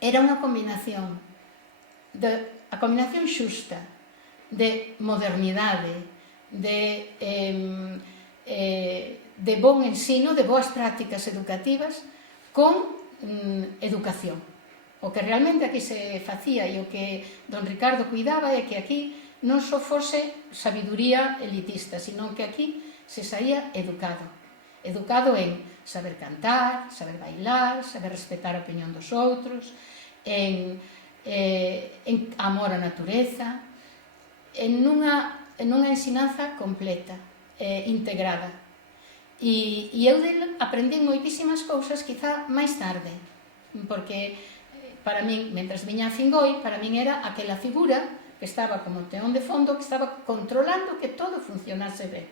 era unha combinación, a combinación xusta de modernidade, de bon ensino, de boas prácticas educativas, con educación. O que realmente aquí se facía e o que don Ricardo cuidaba é que aquí non só fose sabiduría elitista, sino que aquí se saía educado. Educado en saber cantar, saber bailar, saber respetar a opinión dos outros, en amor á natureza, en unha ensinanza completa, integrada. E eu del aprendín moitísimas cousas quizá máis tarde, porque para min, mentras viña a Fingoi, para min era aquela figura que estaba como teón de fondo, que estaba controlando que todo funcionase ben.